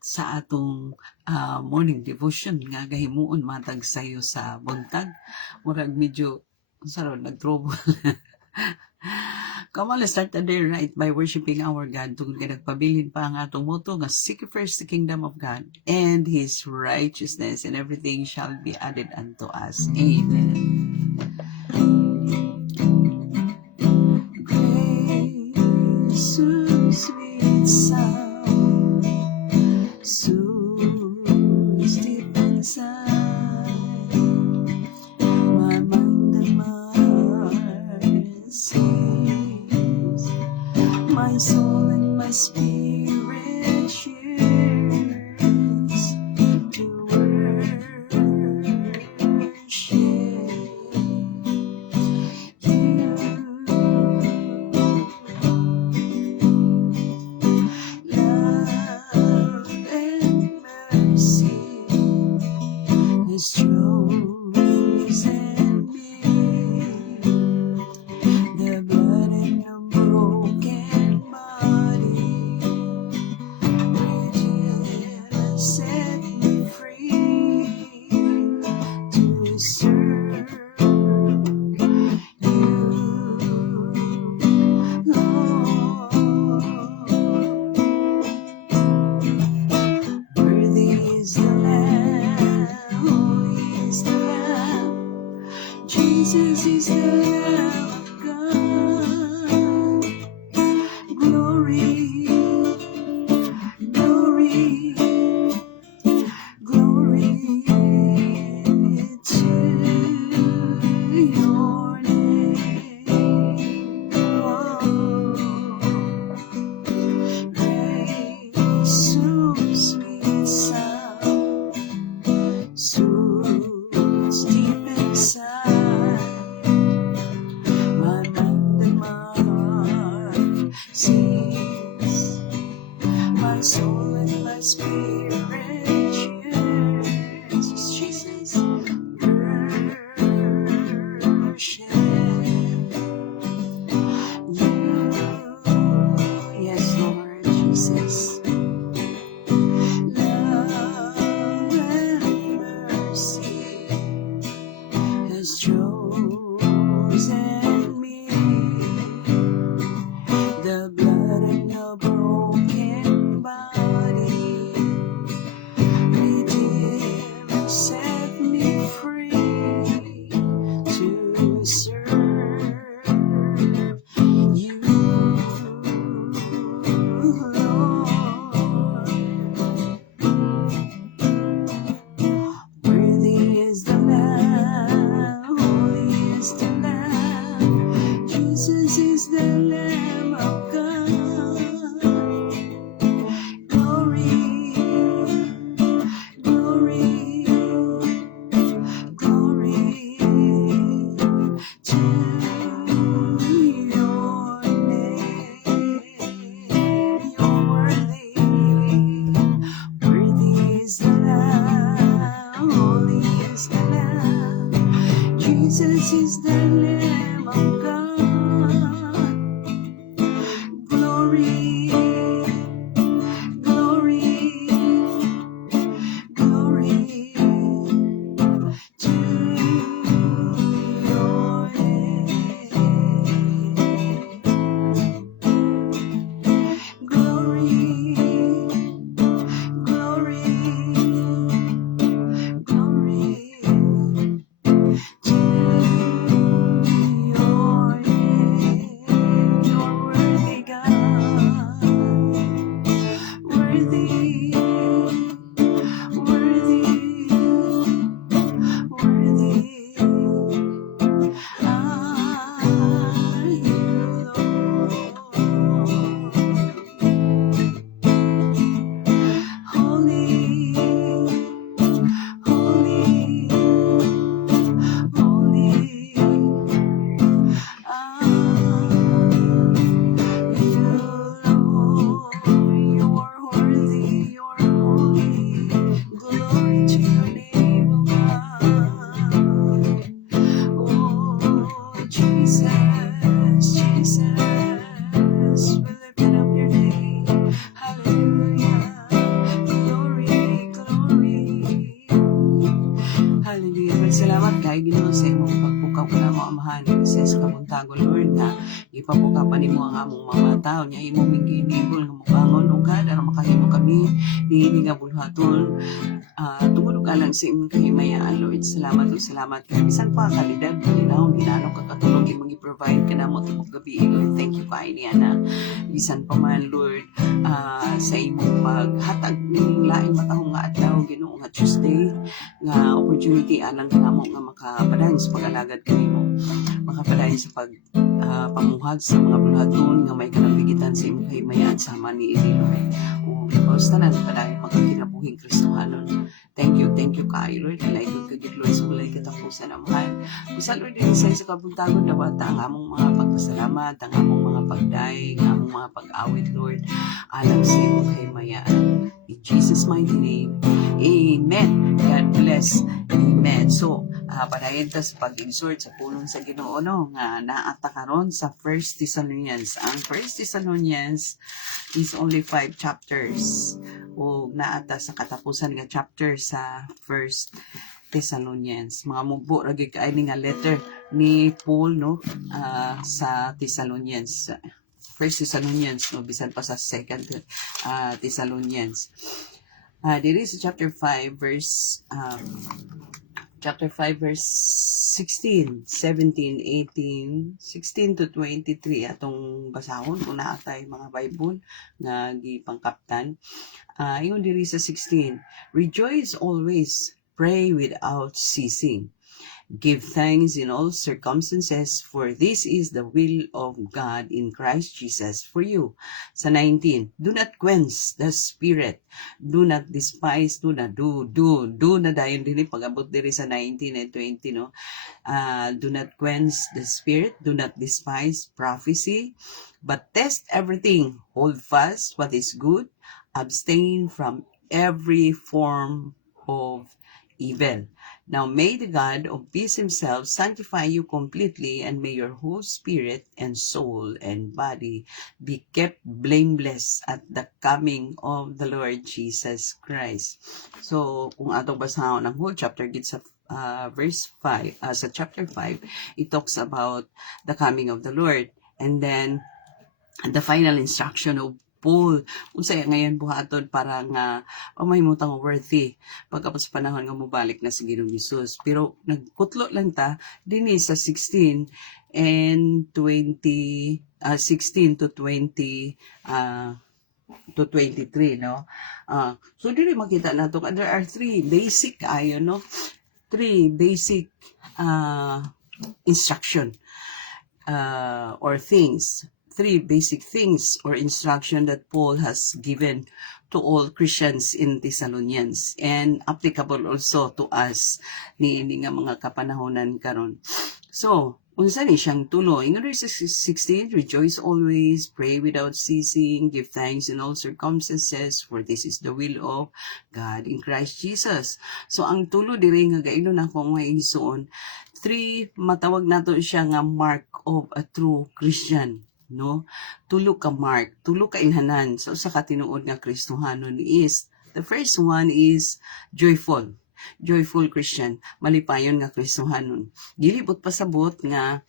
sa atong morning devotion nga gahimuon matag sayo sa buntag. Murag medyo sarod nag-trouble. Come on, let's start the day right by worshiping our God. Tungod ka nagpabilin pa ang atong motto nga seek first the kingdom of God and His righteousness, and everything shall be added unto us. Amen. Grace, so sweet sound, soothes deep inside my mind and my heart sings, my soul and my spirit cheers to worship you. Love and mercy, His chosen me, the blood and the broken body, redeemed, set me free to serve you, Lord. Worthy is the Lamb, holy is the Lamb, Jesus is the Lamb of God. Glory, glory, glory to your name. Oh, grace, so sweet sound, soothes deep inside my mind and my heart sings, my soul and my spirit cheers. Jesus, worship you. Yes, Lord Jesus. Love and mercy has chosen me, the blood and the broken body, redeemed, set me free to serve you, Lord. mo amahan sa kabuntagon Lord nga ipabuka pa nimo ang among mga tao nya imo mingginigol nga mobangon o God aron makahimo kami niini nga bulhaton tungod ka lang sa imong kahimayaan Lord. Salamat o salamat kay bisan pa kalidad kalinaw ginanong kakatulong imong i-provide kanamo tibok gabi Lord. Thank you kay niya na bisan pa man Lord sa imong paghatag ning laing matahong nga adlaw Ginoo nga Tuesday nga opportunity anang kanamo nga makapadayon sa pag-alagad kanimo makapadayon sa pamuhag sa mga bulhaton nga may kalambigitan sa imong kahimayaan sama ni Lord. Basta na padayon magkakinabuhing Kristohanon. Thank you kayo Lord. Alaygod kagit Lord sa walay katapusan amahan. Bisa Lord din sa kabuntagon dawata ang among mga pagpasalamat, ang among mga pagdaig, ang among mga pag-awit Lord. Alam sa imong kahimayaan. In Jesus' mighty name. Amen. God bless. Amen. So, padayon ta sa pag-exhort sa pulong sa Ginoo no nga naata karon sa 1 Thessalonians. Ang 1 Thessalonians is only 5 chapters. O naata sa katapusan nga chapter sa 1 Thessalonians. Mga mugbo ra gyud kay nga letter ni Paul no sa Thessalonians. 1 Thessalonians no bisan pa sa 2 Thessalonians. Diri sa chapter 5 verse 16, 17, 18, 16 to 23 atong basahon kung naatay mga Bible nga gipangkaptan. Ingon diri sa 16, rejoice always, pray without ceasing. Give thanks in all circumstances, for this is the will of God in Christ Jesus for you. Sa 19, do not quench the spirit, do not despise, do na dayon din pag-abot diri sa 19 and 20 no. Do not quench the spirit, do not despise prophecy, but test everything, hold fast what is good, abstain from every form of evil. Now may the God of peace himself sanctify you completely, and may your whole spirit and soul and body be kept blameless at the coming of the Lord Jesus Christ. So, kung atong basahon ang whole chapter gid sa verse 5, sa chapter 5, it talks about the coming of the Lord. And then, the final instruction of Paul, unsay ngayon buhaton para nga mahimutang worthy pagkapos sa panahon nga mobalik na si Ginoong Hesus. Pero nagkutlo lang ta dinhi sa 16 and 20 16 to 20 to 23 no. So dili makita nato there are three basic instruction or things. Three basic things or instruction that Paul has given to all Christians in Thessalonians and applicable also to us ni nga mga kapanahonan karon. So, unsa ni siyang tulo? In verse 16, rejoice always, pray without ceasing, give thanks in all circumstances, for this is the will of God in Christ Jesus. So, ang tulo diri nga gaino na ko mga igsoon, three matawag nato siya nga mark of a true Christian. No, tulo ka mark, tulo ka inhanan so sa katinuod nga Kristohanon is the first one is joyful Christian, malipayon nga Kristohanon. Dilibot pasabot nga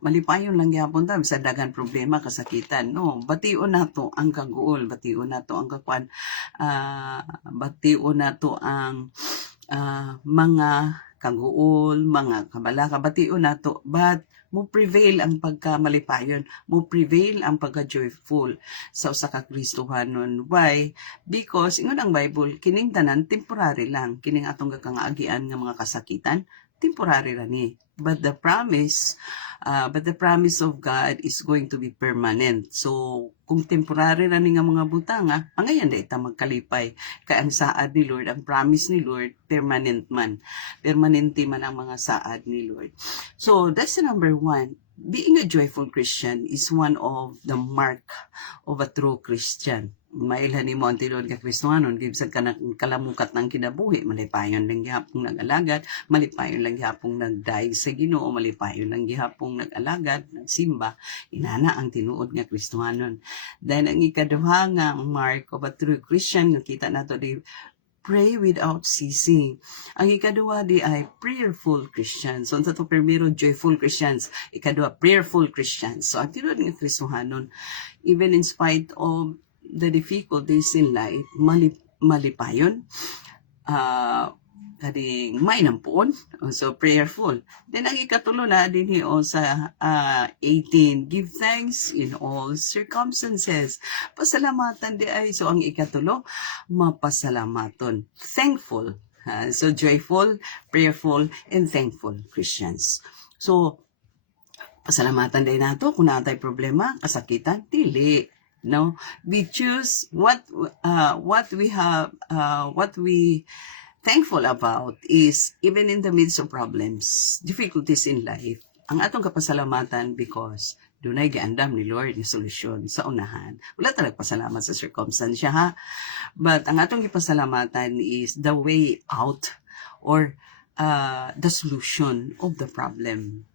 malipayon lang gyapon ta sa daghan problema kasakitan no. Bation nato ang kaguol, bation nato ang kakwan, bation nato ang mga kaguol, mga kabalaka, bation nato, but mo prevail ang pagkamalipayon, mo prevail ang pagka-joyful sa usa ka Kristohanon. Why? Because ingon ang Bible, kining tanan temporary lang, kining atong kakangaagian nga mga kasakitan, temporary ra ni. But the promise of God is going to be permanent. So, kung temporary ra ni nga mga butanga, angayan da ita magkalipay. Kaya ang saad ni Lord, ang promise ni Lord, permanent man. Permanente man ang mga saad ni Lord. So, that's the number one. Being a joyful Christian is one of the mark of a true Christian. Mailhan ni mo ang tinuod nga Kristohanon, gibsag ka ng kalamukat ng kinabuhi, malipayon lang gihapong nag-alagad, malipayon lang gihapong nagdaig sa Ginoo, malipayon lang gihapong nag-alagad, nagsimba, inana ang tinuod nga Kristohanon. Then ang ikaduha nga mark of a true Christian, nakita nato di pray without ceasing. Ang ikaduha di ay prayerful Christians. So, sa to primero, joyful Christians. Ikaduha, prayerful Christians. So, ang tinuod ng Kristohanon, even in spite of the difficulties in life, malipayon, kading may nampuon, so prayerful. Then ang ikatulo na din sa 18, give thanks in all circumstances. Pasalamatan di ay, so ang ikatulo, mapasalamaton, thankful. So joyful, prayerful, and thankful Christians. So pasalamatan din nato kung natay problema, kasakitan, dili. No, we choose what we have, what we thankful about is even in the midst of problems, difficulties in life, ang atong kapasalamatan because dunay giandam ni Lord ni solusyon sa unahan. Wala talaga pasalamat sa circumstance ha. But ang atong gipasalamatan is the way out or the solution of the problem.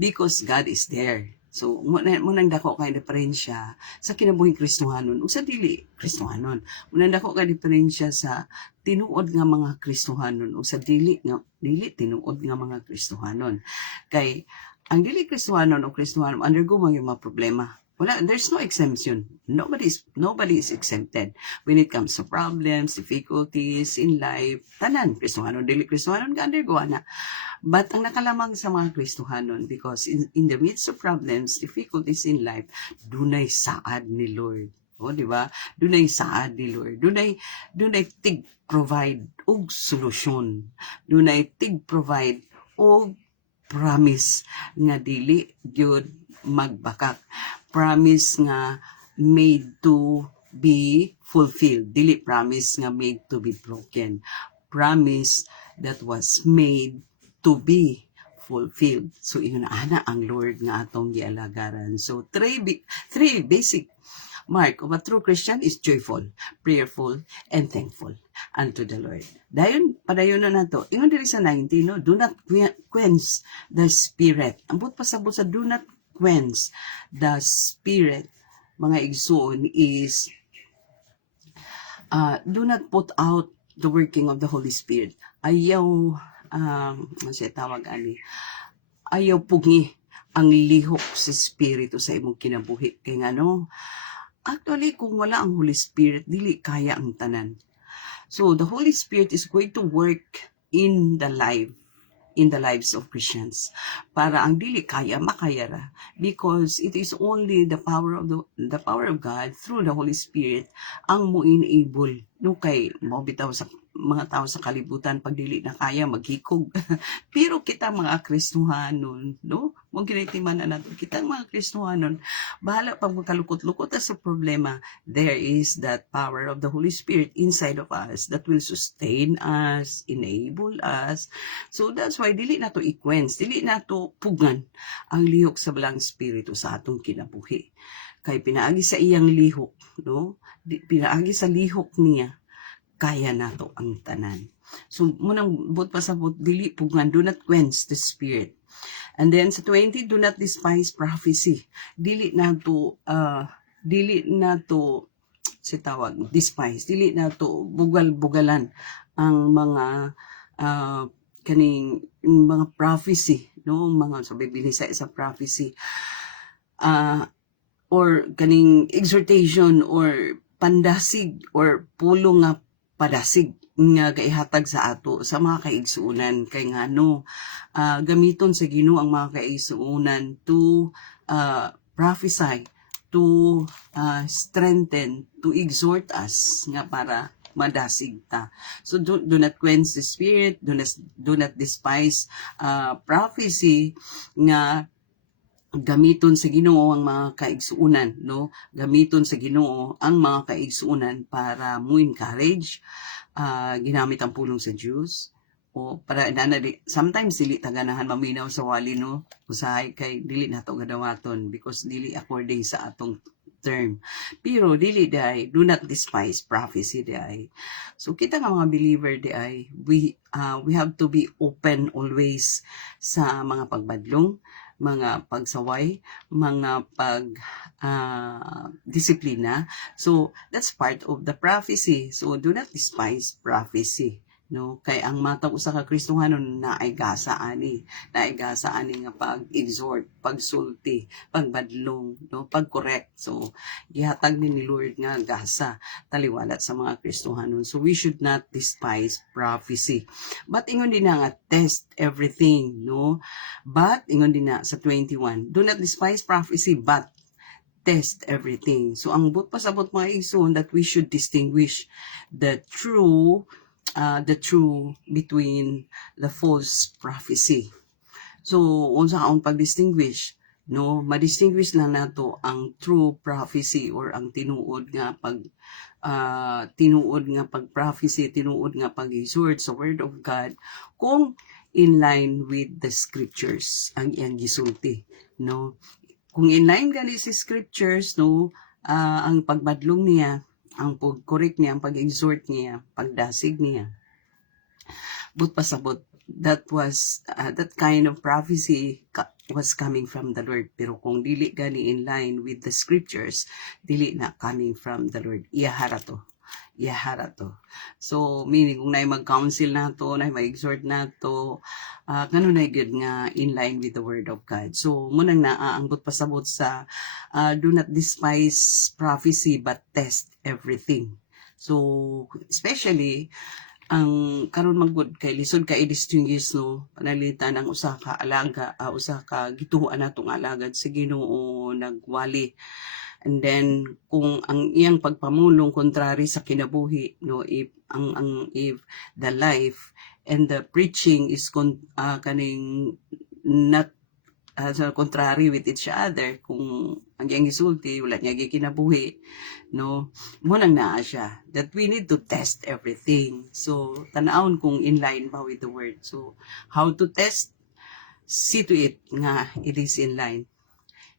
Because God is there. So, munang dako kay diferensya sa kinabuhing Kristohanon o sa dili Kristohanon. Munang dako kay diferensya sa tinuod nga mga Kristohanon o sa dili tinuod nga mga Kristohanon. Kay ang dili Kristohanon o Kristohanon undergo mga problema. Wala, there's no exemption. Nobody is exempted when it comes to problems, difficulties in life. Tanan, Kristohanon, dili Kristohanon, undergo na. But ang nakalamang sa mga Kristohanon, because in the midst of problems, difficulties in life, dunay saad ni Lord. O, di ba? Dunay saad ni Lord. Dunay tig-provide og solusyon. Dunay tig-provide og promise nga dili gyud magbakak. Promise nga made to be fulfilled. Dili promise nga made to be broken. Promise that was made to be fulfilled. So, iyon ana ang Lord nga atong gialagaran. So, three basic mark of a true Christian is joyful, prayerful, and thankful unto the Lord. Padayon na nato. Ingon diri sa 19, no? Do not quench the spirit. Ambot pasabot sa do not quench the spirit, mga igsoon, is do not put out the working of the Holy Spirit. Ayaw ayaw pugi ang lihok sa Espiritu sa imong kinabuhi. Kaya actually, kung wala ang Holy Spirit, dili kaya ang tanan. So, the Holy Spirit is going to work in the lives of Christians para ang dili kaya makayara, because it is only the power of God through the Holy Spirit ang mo enable no kay mo bitaw sa mga tao sa kalibutan pag dili na kaya maghikog. Pero kita mga Kristohanon, no, mo ginitiman na nato kita mga Kristohanon, bahala pag magkalukot-lukot sa problema, there is that power of the Holy Spirit inside of us that will sustain us, enable us. So that's why dili na to i-quench, dili na to pugan ang lihok sa balang espiritu sa atong kinabuhi. Kay pinaagi sa iyang lihok, no? Pinaagi sa lihok niya, kaya nato ang tanan. So munang but pasabot dili pugan, do not quench the spirit. And then sa 20, do not despise prophecy. Dili na to si tawag despise, dili na to bugal-bugalan ang mga kaning mga prophecy, no, mga sabi binisa sa prophecy or kaning exhortation or pandasig or pulong nga padasig nga gaihatag sa ato sa mga kaigsuunan. Kay gamiton sa Ginoo ang mga kaigsuunan to prophesy, to strengthen, to exhort us nga para madasig ta. So do not quench the spirit, do not despise prophecy nga gamiton sa Ginoo ang mga kaigsuunan, no? Gamiton sa Ginoo ang mga kaigsuunan para mo encourage, ginamit ang pulong sa Diyos, o para sometimes dili taganahan maminaw sa wali, no? Usahay kay dili nato gadawaton because dili according sa atong term. Pero dili day, do not despise prophecy day. So kita nga mga believer day, we have to be open always sa mga pagbadlong. mga pagsaway, mga disiplina. So that's part of the prophecy. So do not despise prophecy. No, kay ang matang usa ka Kristohanon naay gasa ani nga pag-exhort, pagsulti, pagbadlong, no, pag-correct. So gihatag ni Lord nga gasa taliwala sa mga Kristohanon. So we should not despise prophecy. But ingon din na nga test everything, no? But ingon din na sa 21, do not despise prophecy but test everything. So ang but pasabot mga igsoon that we should distinguish the true between the false prophecy. So unsa kaon pag-distinguish, no, ma-distinguish lang nato ang true prophecy or ang tinuod nga pag-prophecy, tinuod nga pag-exhort sa word of God kung in line with the scriptures ang iyang gisulti, no. Kung in line gani si scriptures, no, ang pagbadlong niya, ang pag-correct niya, ang pag-exhort niya, pagdasig niya, but pasabot that was that kind of prophecy was coming from the Lord. Pero kung dili gani in line with the scriptures, dili na coming from the Lord. Iyahara to. So meaning kung nay mag-counsel nato, nay mag-exhort nato, ngano na gyud nga in line with the word of God. So munang naaanggot pasabot sa do not despise prophecy but test everything. So especially ang karon magud kay lisod ka i-distinguish, no, panalitan ang usa ka alaga, usa ka gituhuan natong alagad sa Ginoo nagwali. And then kung ang iyang pagpamulong contrary sa kinabuhi, no, if the life and the preaching is kaning not so contrary with each other, kung ang iyang gisulti wala niya gikinabuhi, no, mo nang naa siya that we need to test everything. So tan-awon kung in line ba with the word. So how to test? See to it nga it is in line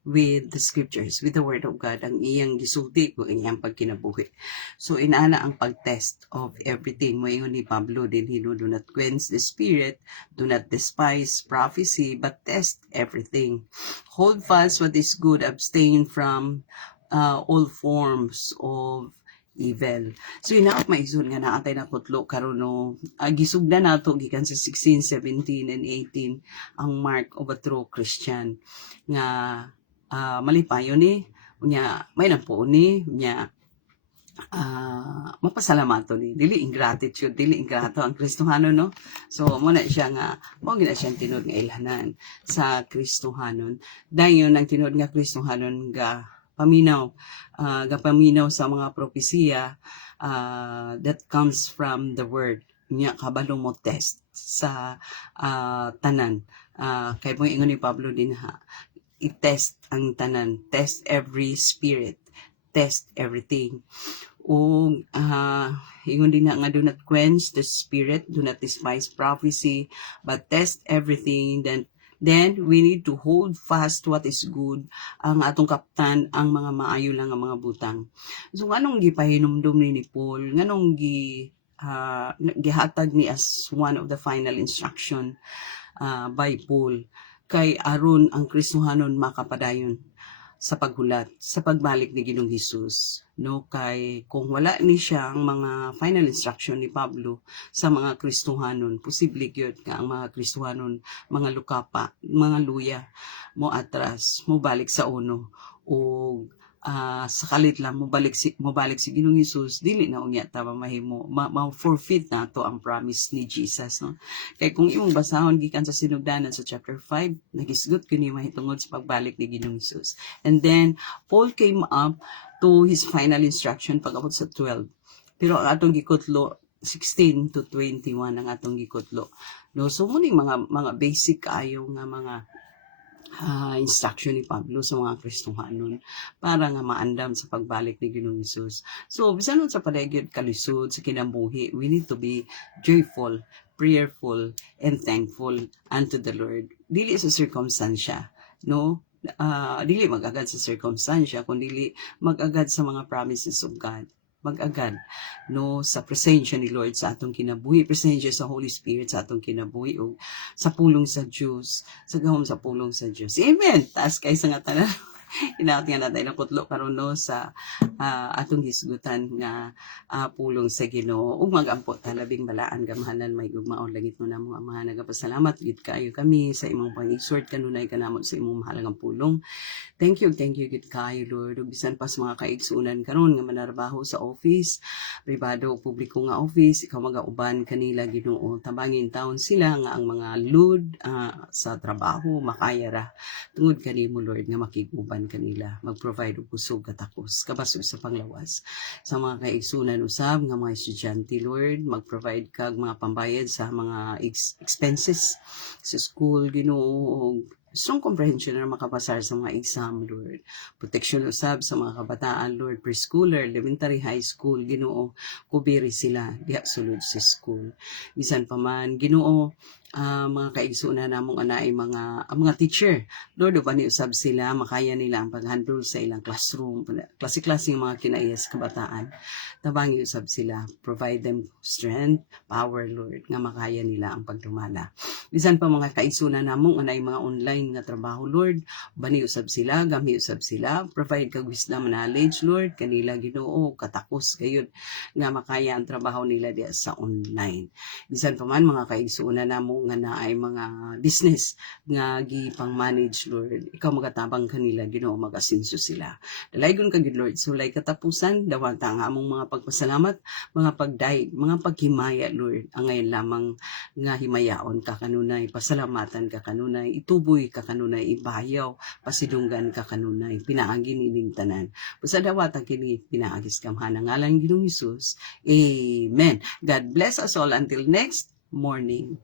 with the scriptures, with the word of God, ang iyang gisulti o iyang pagkinabuhi. So inaana ang pagtest of everything. Moingon ni Pablo din, do not quench the spirit, do not despise prophecy, but test everything. Hold fast what is good, abstain from all forms of evil. So inaot maigsoon nga naatay na kutlo karon, no, gisugdan nato gikan sa 16, 17 and 18 ang mark of a true Christian nga malipayo ni unya may nampo ni unya mapasalamato ni dili ingratitude, dili ingrato ang Kristohanon, no. So mo na siya nga mo gina siyang tinud nga ilhanan sa Kristohanon. Dayon ang tinud nga Kristohanon ga paminaw sa mga propesiya that comes from the word nya kabalo mo test sa tanan. Kay mo ingon ni Pablo din ha, i-test ang tanan, test every spirit, test everything. O ingon din na nga do not quench the spirit, do not despise prophecy, but test everything. Then we need to hold fast what is good, ang atong kaptan ang mga maayo lang ang mga butang. So anong gipahinumdum ni Paul, nganong gihatag ni as one of the final instruction by Paul kay aron ang Kristohanon makapadayon sa paghulat, sa pagbalik ni Ginoong Hesus, no, kay kung wala ni siya ang mga final instruction ni Pablo sa mga Kristohanon, posible gyud nga ang mga Kristohanon mga lukapa, mga luya mo atras, mo balik sa uno o sa kalit lang mo balik si Ginoong Hesus, dili na unya ta mahimo ma-forfeit na to ang promise ni Jesus, no. Kay kung imong basahon gikan sa sinugdanan sa chapter 5, nagisgot kini mahitungod sa pagbalik ni Ginoong Hesus. And then Paul came up to his final instruction pag-abot sa 12. Pero ang atong gikutlo 16 to 21 ang atong gikutlo, no. So muning mga basic kaayo nga mga instruction ni Pablo sa mga Kristohanon para nga maandam sa pagbalik ni Ginoong Hesus. So bisan sa padayon kalisod sa kinabuhi, we need to be joyful, prayerful, and thankful unto the Lord. Dili sa circumstansya, no, dili mag-agad sa circumstansya, kundi mag-agad sa mga promises of God. mag-agad no sa presensya ni Lord sa atong kinabuhi, presensya sa Holy Spirit sa atong kinabuhi o sa pulong sa Diyos, sa gahom sa pulong sa Diyos. Amen. Taas kay sa nga tanan. Inaot nga natin ang kutlo karon no sa atong hisgutan nga pulong sa Ginoo ug magampo ta labing balaan gamahanan may gugmaon langit mo namo ang mga nagapasalamat gid kaayo kami sa imong pag-exhort kanunay kanamot sa imong mahalagang pulong. Thank you gid kaayo Lord ug bisan pas mga kaigsunan karon nga manarbaho sa office, pribado o publiko nga office, ikaw magauban kanila Ginoo, tabangin taon sila nga ang mga load sa trabaho makaya ra tungod kanimo Lord nga makiguban kanila, mag-provide og kusog katakos kabasog sa panglawas sa mga kaigsunan usab nga mga estudyante Lord, mag-provide kag mga pambayad sa mga expenses sa school Ginoo, strong comprehension na makapasar sa mga exam, Lord. Protection usab sa mga kabataan, Lord. Preschooler, elementary, high school, Ginoo. Kubiri sila, diha sulod sa school. Bisan pa man, Ginoo, mga kaigsunan namong anay mga teacher. Lord, uban usab sila, makaya nila ang pag-handle sa ilang classroom, klase-klase mga kinaiya sa kabataan. Tabangi usab sila, provide them strength, power, Lord, nga makaya nila ang pagdumala. Bisan pa mga kaigsunan namong anay mga online nga trabaho, Lord, bani usab sila, gami usab sila, provide kag wisdom, knowledge, Lord, kanila Ginoo, katakos gayud nga makaya ang trabaho nila diya sa online. Bisan pa man mga kaigsunan namo nga naay mga business nga gipang-manage, Lord, ikaw magatabang kanila Ginoo, magasinso sila. Dalaygon kag Lord, sulay katapusan, dawan ta nga among mga pagpasalamat, mga pagdaig, mga paghimaya, Lord, ang ngayon lamang nga himayaon ka kanunay, pasalamatan ka kanunay, ituboy ka kanunay, ibayaw, pasidunggan ka kanunay, pinaagin ining tanan. Basta dawat ang kini pinaagis kamhan ang ngalan Ginoong Hesus. Amen. God bless us all until next morning.